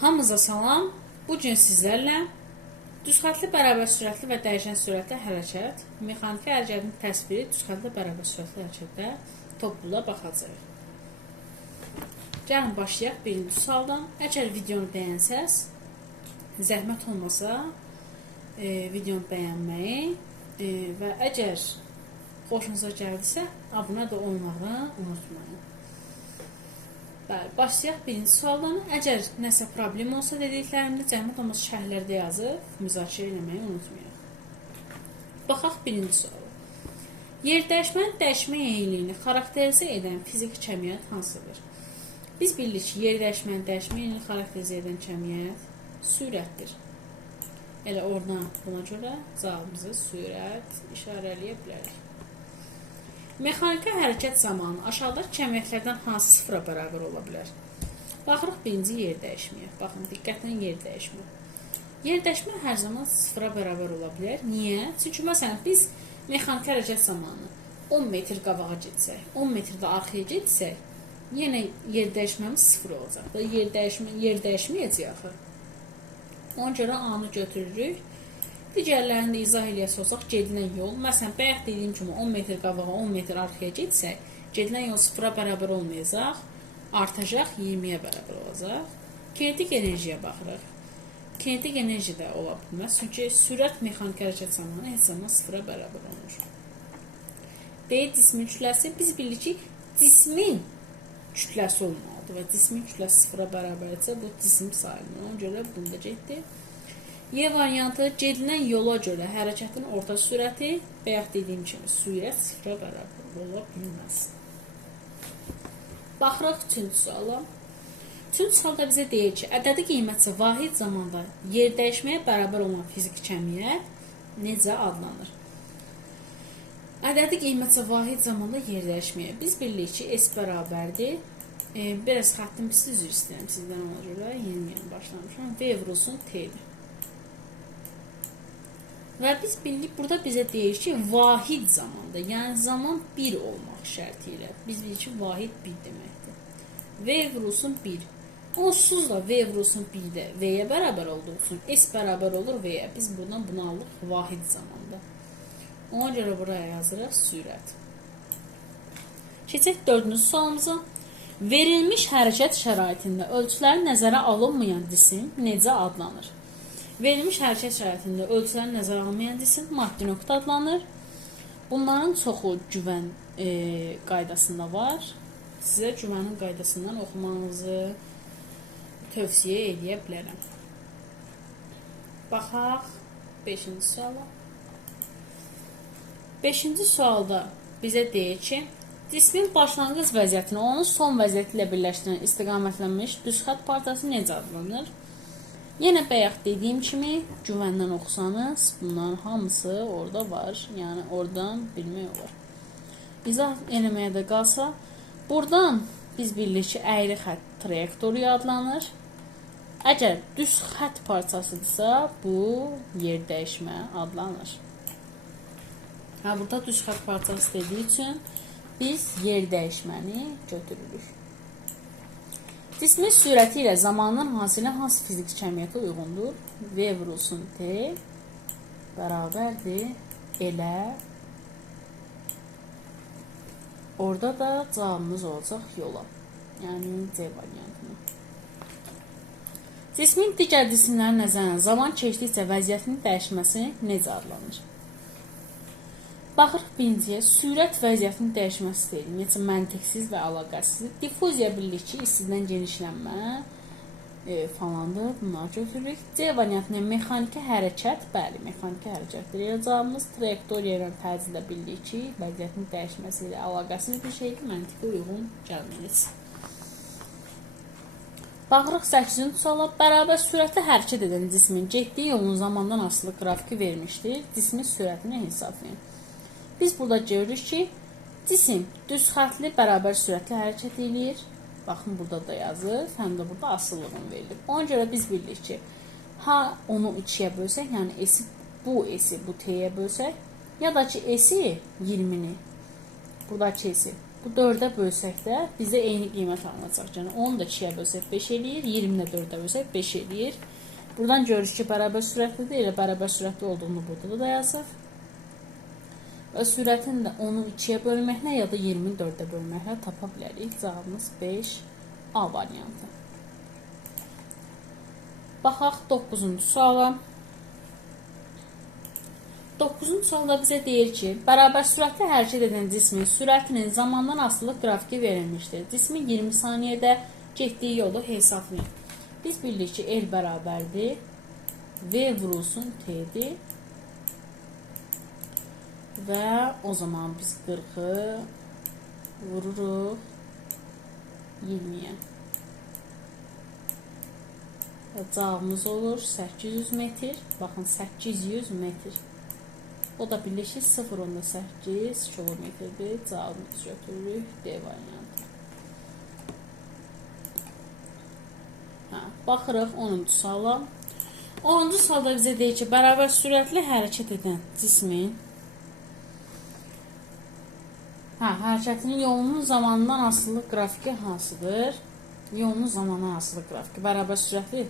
Hamınıza salam. Bu gün sizlərlə düzxətli, bərabər sürətli və dəyişən sürətli hərəkət, mexaniki hərəkətin təsviri düzxətli, bərabər sürətli hərəkətdə topluda baxacağıq. Gəlin başlayaq birinci sualdan. Əgər videonu bəyənsəz, zəhmət olmasa videonu bəyənməyi və əgər xoşunuza gəldisə, abunə də olmağı unutmayın. Başlayaq birinci sualdan. Əgər nəsə problem olsa dediklərimdə zəhmət olmasa şərhlərdə yazıb müzakirə etməyi unutmayaq. Baxaq birinci suala. Yerdəyişmənin dəyişmə eğiliyini xarakterizə edən fiziki cəmiyyət hansıdır? Biz bilirik ki, yerdəyişmənin dəyişmə eğiliyini xarakterizə edən cəmiyyət sürətdir. Elə oradan buna görə cavabımızı sürət işarələyə bilərik. Mexaniki hərəkət zamanı aşağıdakı cəmiyyətlərdən hansı sıfıra bərabər ola bilər? Baxırıq birinci yer dəyişməyə. Baxın, diqqətlə yer dəyişmə. Yer dəyişmə hər zaman sıfıra bərabər ola bilər. Niyə? Çünki məsələn biz mexaniki hərəkət zamanı 10 metr qabağa getsək, 10 metr də arxaya getsək, yenə yer dəyişməmiz sıfır olacaq. Yer dəyişməyəcək axı. Ona görə A-nı götürürük. Digərlərini də izah eləyəsə olsaq, gedilən yol, məsələn, bayaq dediyim kimi 10 metr qabağa, 10 metr arxaya getsək, gedilən yol sıfıra bərabər olmayacaq, artacaq, 20-yə bərabər olacaq. Kinetik enerjiyə baxırıq. Kinetik enerji də ola bilməz, çünki sürət mexaniki hərəkət zamanı heç zaman sıfıra bərabər olmur. D. Cismin kütləsi. Biz bilirik ki, cismin kütləsi olmalıdır və cismin kütləsi sıfıra bərabərdirsə, bu cisim sayılır. Ona görə bunu da getdi. Y variantı, gedilən yola görə hərəkətin orta sürəti, bayaq dediyim kimi, sürət sıfıra bərabər ola bilməz. Baxırıq üçüncü suala. Üçüncü sualda bizə deyir ki, ədədi qiymətcə vahid zamanda yer dəyişməyə bərabər olan fiziki cəmiyyət necə adlanır? Ədədi qiymətcə vahid zamanda yer dəyişməyə. Biz bilirik ki, S bərabərdir. Biraz xəttim pis üzr istəyirəm sizdən, ona görə yeni başlamışam. V vurulsun T'dir. Və biz bilirik, burada bizə deyir ki, vahid zamanda, yəni zaman 1 olmaq şərti ilə. Biz bilirik ki, vahid 1 deməkdir. V vurulsun 1. Onsuz da V vurulsun 1-də V-yə bərabər olduğu üçün S bərabər olur V-yə. Biz buradan bunu alırıq vahid zamanda. Ona görə buraya yazırıq sürət. Keçək dördüncü sualımıza. Verilmiş hərəkət şəraitində ölçüləri nəzərə alınmayan cisim necə adlanır? Verilmiş hərəkət şəraitində ölçüləri nəzərə alınmayan cisim maddi nöqtə adlanır. Bunların çoxu güvən qaydasında var. Sizə güvənin qaydasından oxumanızı tövsiyə edə bilərəm. Baxaq 5-ci suala. 5-ci sualda bizə deyir ki, cismin başlanğıc vəziyyətini onun son vəziyyəti ilə birləşdirən istiqamətlənmiş düzxət partiyası necə adlanır? Yenə bayaq dediyim kimi, güvəndən oxusanız, bunların hamısı orada var. Yəni, oradan bilmək olar. İzah eləməyə də qalsa, buradan biz bilirik ki, əyri xət trayektoriya adlanır. Əgər düz xət parçasıdırsa, bu yer dəyişmə adlanır. Burada düz xət parçası dediyi üçün biz yer dəyişməni götürürük. Cismin sürəti ilə zamanın hasilə hansı fiziki cəmiyyətə uyğundur? V vurulsun T bərabərdir elə. Orada da cavabımız olacaq yola. Yəni C variantını. Cismin digər cisimlərin nəzərən zaman keçdikcə vəziyyətinin dəyişməsi necə adlanır? Baxırıq birinciyə, sürət vəziyyətinin dəyişməsi deyil. Necə məntiqsiz və əlaqəsiz. Difuziya bilirik ki, istidən genişlənmə falandır. Bunları götürürük. C variantına mexaniki hərəkət, bəli, mexaniki hərəkətdir. Cavabımız trayektoriya ilə təcildə bilirik ki, vəziyyətin dəyişməsi ilə əlaqəsiz bir şeydir. Məntiqə uyğun gəlməlidir. Baxırıq 8-ci suala. Bərabər sürətlə hərəkət edən cismin getdiyi yolun zamandan asılı qrafiki vermişdir. Cismin sürətini hesablayın. Biz burada görürük ki, cisim düz xətli bərabər sürətlə hərəkət edir. Baxın, burada da yazır, həm də burada asıllığını verilir. Ona görə biz bilirik ki, ha onu 2-yə bölsək, yəni bu S-i bu T-yə bölsək, ya da ki S-i 20-ni, buradakı S-i Bu 4-ə bölsək də bizə eyni qiymət alınacaq. Yəni 10 da 2-yə bölsək 5 eləyir, 20 də 4-ə bölsək 5 eləyir. Buradan görürük ki, bərabər sürətlidir. Elə bərabər sürətli olduğunu burada da yazır. Və sürətin də 10-u 2-yə bölməklə ya da 20-ni 4-ə bölməklə tapa bilərik. Cavabımız 5A variantı. Baxaq 9-cu suala. 9-cu sualda bizə deyir ki, bərabər sürətlə hərəkət edən cismin sürətinin zamandan asılılıq qrafiki verilmişdir. Cismin 20 saniyədə getdiyi yolu hesablayın. Biz bilirik ki, L bərabərdir. V vurulsun T'dir. Və o zaman biz 40'ı vururuq 20'yə. Cavabımız olur 800 metr. Baxın 800 metr. O da birləşir 0.8 kilometrdir. Cavabımız götürürük D variantı. Baxırıq 10-cu suala. 10-cu sualda bizə deyir ki, bərabər sürətli hərəkət edən cismin hərəkətinin yolunun zamanından asılı qrafiki hansıdır? Yolunun zamanından asılı qrafiki. Bərabər sürətli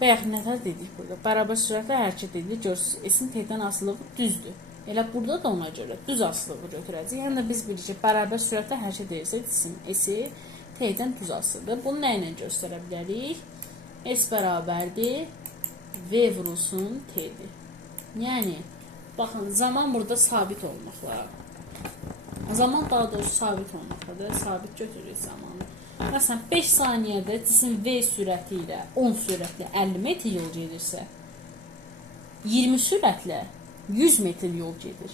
və yaxud nətər dedik burada? Bərabər sürətlə hərəkət edilir. Görürsünüz, S-in T-dən asılığı düzdür. Elə burada da ona görə düz asılığı götürəcək. Yəni da biz bilirik ki, bərabər sürətlə hərəkət edirsə, S-i T-dən düz asılıdır. Bunu nə ilə göstərə bilərik? S bərabərdir. V vurulsun T'dir. Yəni, baxın, zaman burada sabit olmaqla. Zaman daha doğrusu sabit olmaqdadır. Sabit götürürük zamanı. Məsələn, 5 saniyədə cisim V sürəti ilə 10 sürətlə 50 metr yol gedirsə, 20 sürətlə 100 metr yol gedir.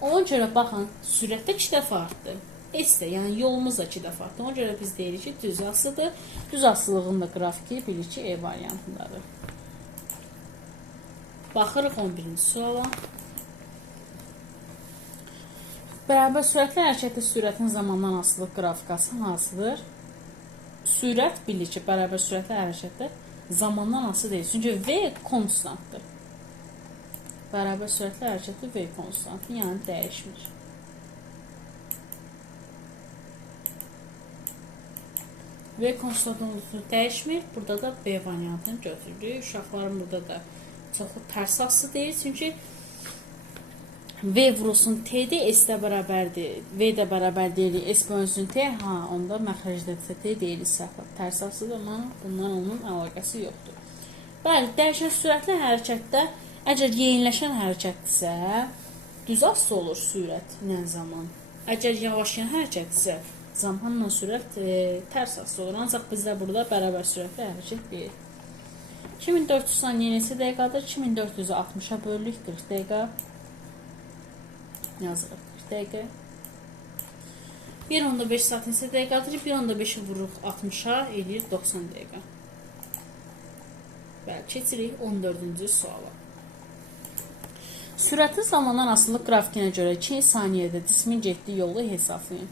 Ona görə baxın, sürətdə 2 dəfə artdı. S də, yəni yolumuz da 2 dəfə artdı. Ona görə biz deyirik ki, düz asılıdır. Düz asılılığın da qrafiki bilir ki, E variantındadır. Baxırıq 11-ci suala. Bərabər sürətli hərəkətdə sürətin zamandan asılılıq qrafikası hansıdır? Sürət bilir ki, bərabər sürətli hərəkətdə zamandan asılı deyil. Çünki V konstantdır. Bərabər sürətli hərəkətdə V konstantdır, yəni dəyişmir. V konstantını dəyişmir. Burada da B variantını götürürük. Uşaqların burada da çoxu tərs asılı deyil. Çünki V vurulsun T'dir, S də bərabərdir. V də bərabər deyilik, S bölünsün T. Onda məxrəcdədirsə T deyilik səhv. Tərs asıdır, amma bundan onun əlaqəsi yoxdur. Bəli, dəyişən sürətli hərəkətdə, əgər yeniləşən hərəkətdirsə, düz asılı olur sürətlə zaman. Əgər yavaşlayan hərəkətdirsə, zamanla sürət tərs asılı olur. Ancaq bizdə burada bərabər sürətli hərəkət deyil. 2400 saniyə neçə dəqiqədir? 2460-a bölürük 40 dəqiqə. Yazırıq 40 dəqiqə. 1.5 saat neçə dəqiqədir? 1.5-i vururuq 60-a, eləyir 90 dəqiqə. Bəli, keçirik 14-cü suala. Sürətin zamandan asılılıq qrafikinə görə 2 saniyədə cismin getdiyi yolu hesablayın.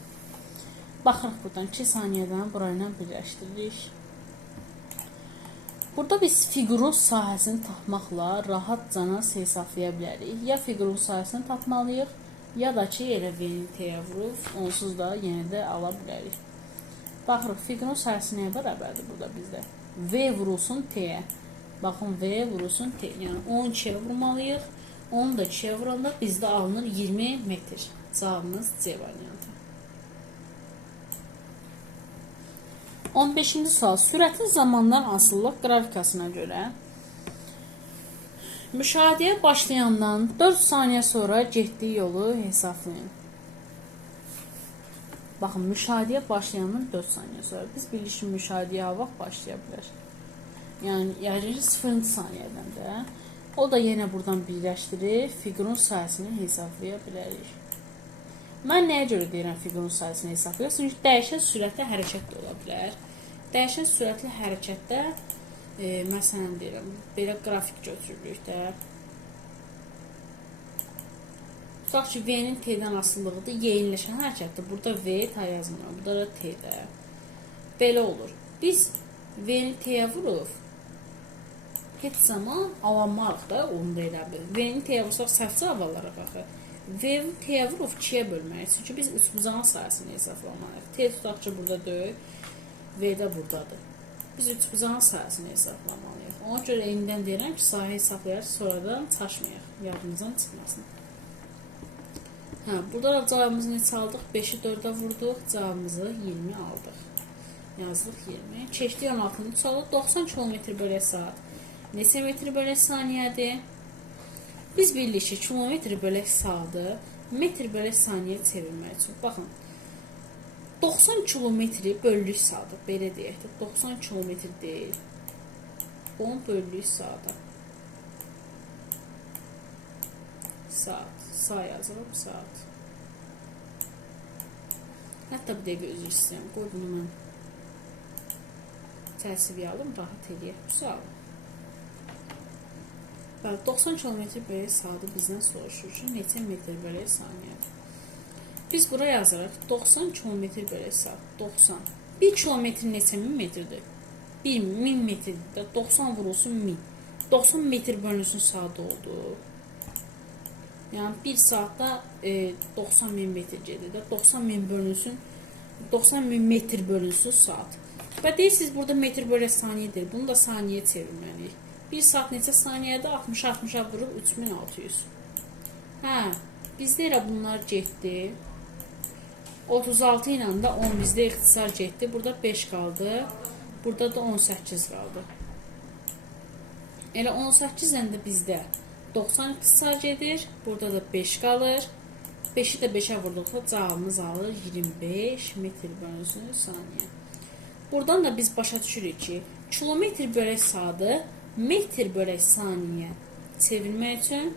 Baxırıq buradan 2 saniyədən burayla birləşdiririk. Burada biz fiqurun sahəsini tapmaqla rahatcana hesablaya bilərik. Ya fiqurun sahəsini tapmalıyıq, ya da ki, elə V-ni T-yə vurub, onsuz da yenə də ala bilərik. Baxırıq, fiqurun sahəsi nəyə bərabərdir burada bizdə? V vurulsun T-yə. Baxın, V vurulsun T. Yəni, 12-yə vurmalıyıq. 10 da 2-yə vuranda bizdə alınır 20 metr. Cavabımız C variantı. 15-ci sual. Sürətin zamandan asılılıq qrafikasına görə müşahidəyə başlayandan 4 saniyə sonra getdiyi yolu hesablayın. Baxın, müşahidəyə başlayandan 4 saniyə sonra. Biz bilirik ki, müşahidəyə vaxt başlaya bilər. Yəni, 0 saniyədən də. O da yenə buradan birləşdirir, fiqurun sayəsini hesablaya bilərik. Mən nəyə görə deyirəm fiqurun sayəsini hesablayır? Çünki dəyişən sürətli hərəkət də ola bilər. Dəyişən sürətli hərəkətdə, məsələn deyirəm, belə qrafik götürürük də. Tutaq ki, V-nin T-dən asılılığıdır, yeniləşən hərəkətdir. Burada V ta yazmıram, burada da T-də. Belə olur. Biz V-ni T-yə vurub, heç zaman alanmarıq da, onu da elə bilir. V-ni T-yə vursaq səhv cavab alaraq axı. V-ni T-yə vurub 2-yə bölməliyik. Çünki biz üçbucağın sayəsini hesablamalıyıq. T tutaq ki, burada 4, V-də buradadır. Biz üçbucağın sayəsini hesablamalıyıq. Ona görə indidən deyirəm ki, sayı hesablayarıq, sonradan çaşmayaq. Yadımızdan çıxmasın. Burada da cavabımızı neçə aldıq? 5-i 4-ə vurduq, cavabımızı 20 aldıq. Yazdıq 20. Keçdik 16-cı suala. 90 km/saat neçə metr/saniyədir? Biz bilirik ki, km/saatı metr/saniyə çevirmək üçün. Baxın, 90 kilometri bölülük saata, belə deyək də, 90 kilometr deyil, 10 bölülük saata. Saat, say yazırım, saat. Hətta bir dəqiqə özür istəyirəm, qoy bunu mən təsib alım, rahat eləyək bu sualı. 90 km/saatı bizdən soruşur ki, neçə metr/saniyədir? Biz bura yazarıq 90 km/saat, 90. 1 kilometr neçə min metrdir? 1000 metrdir, 90 vurulsun 1000. 90 metr bölünsün saat oldu. Yəni 1 saatda 90 min metr gedir. 90 min bölünsün, 90 min metr bölünsün saat. Və deyirsiniz burada metr/saniyədir. Bunu da saniyəyə çevirməliyik. 1 saat neçə saniyədə? 60-60'a vurub 3600. Bizdə elə bunlar getdi. 36 ilə də 10 bizdə ixtisar getdi. Burada 5 qaldı. Burada da 18 qaldı. Elə 18 ilə də bizdə 90 ixtisar gedir. Burada da 5 qalır. 5'i də 5'ə vurduqda cavabımız alır 25 metr/saniyə. Buradan da biz başa düşürük ki, kilometr/saatı metr/saniyə çevirmək üçün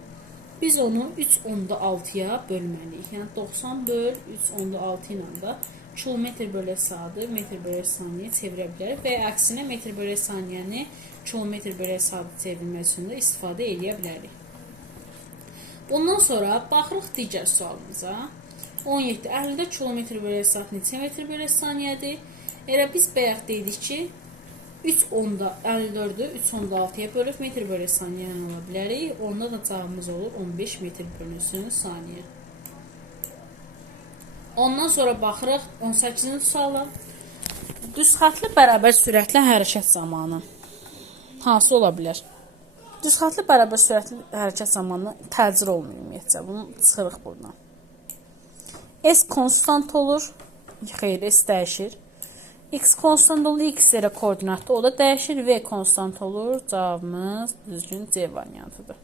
biz onu 3/6'ya bölməliyik. Yəni 90 böl 3/6 ilə də kilometr/saatı metr/saniyə çevirə bilərik və ya əksinə metr/saniyəni kilometr/saatı çevirmək üçün də istifadə edə bilərik. Bundan sonra baxırıq digər sualımıza. 17. 50 km/saat neçə metr/saniyədir? Elə biz bayaq dedik ki, 3/54'ü 3/6'ya bölüb metr/saniyə ala bilərik. Onda da cavabımız olur 15 metr/saniyə. Ondan sonra baxırıq 18-ci suala. Düz xətli bərabər sürətli hərəkət zamanı hansı ola bilər? Düz xətli bərabər sürətli hərəkət zamanı təcrid olmuyor ümumiyyətcə. Bunu çıxırıq buradan. S konstant olur. Xeyr, S dəyişir. X konstant olur, X ilə koordinatda o da dəyişir. V konstant olur. Cavabımız düzgün C variantıdır.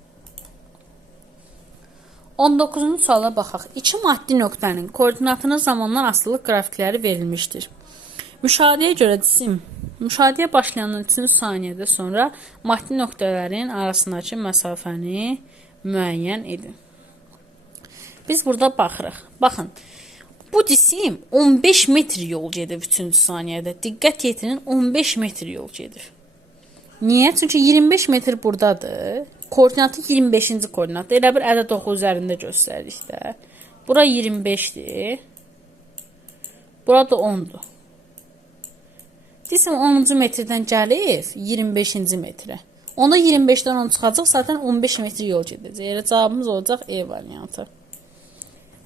19-cu suala baxaq. İki maddi nöqtənin koordinatının zamandan asılılıq qrafikləri verilmişdir. Müşahidəyə görə müşahidəyə başlayandan 3 saniyədə sonra maddi nöqtələrin arasındakı məsafəni müəyyən edin. Biz burada baxırıq. Baxın. Bu cisim 15 metr yol gedir 3 saniyədə. Diqqət yetirin, 15 metr yol gedir. Niyə? Çünki 25 metr buradadır. Koordinatı 25-ci koordinatdır. Elə bir ədəd oxu üzərində göstəririk də. Bura 25-dir. Bura da 10-dur. Cisim 10-cu metrdən gəlir 25-ci metrə. Onda 25-dən 10 çıxacaq, zaten 15 metr yol gedəcək. Elə cavabımız olacaq E variantı.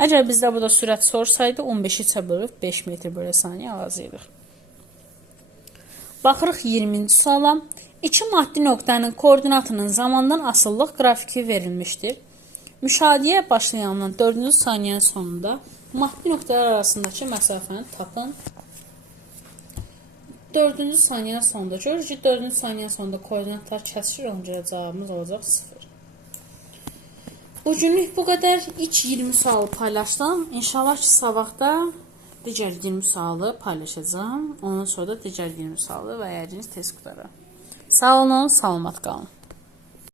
Əgər bizdə burada sürət sorsaydı 15-i 3-ə bölüb 5 metr/saniyə alacaqdıq. Baxırıq 20-ci suala. İki maddi nöqtənin koordinatının zamandan asıllıq qrafiki verilmişdir. Müşahidəyə başlayandan 4-cü saniyənin sonunda maddi nöqtələr arasındakı məsafəni tapın. 4-cü saniyənin sonunda görürük ki, 4-cü saniyənin sonunda koordinatlar kəsişir, ona görə cavabımız olacaq 0. Bugünlük bu qədər. İlk 20 sualı paylaşdım. İnşallah ki, sabahda digər 20 sualı paylaşacağım. Ondan sonra da digər 20 sualı və yərdiniz test qutarı. Sağ olun, salamat qalın.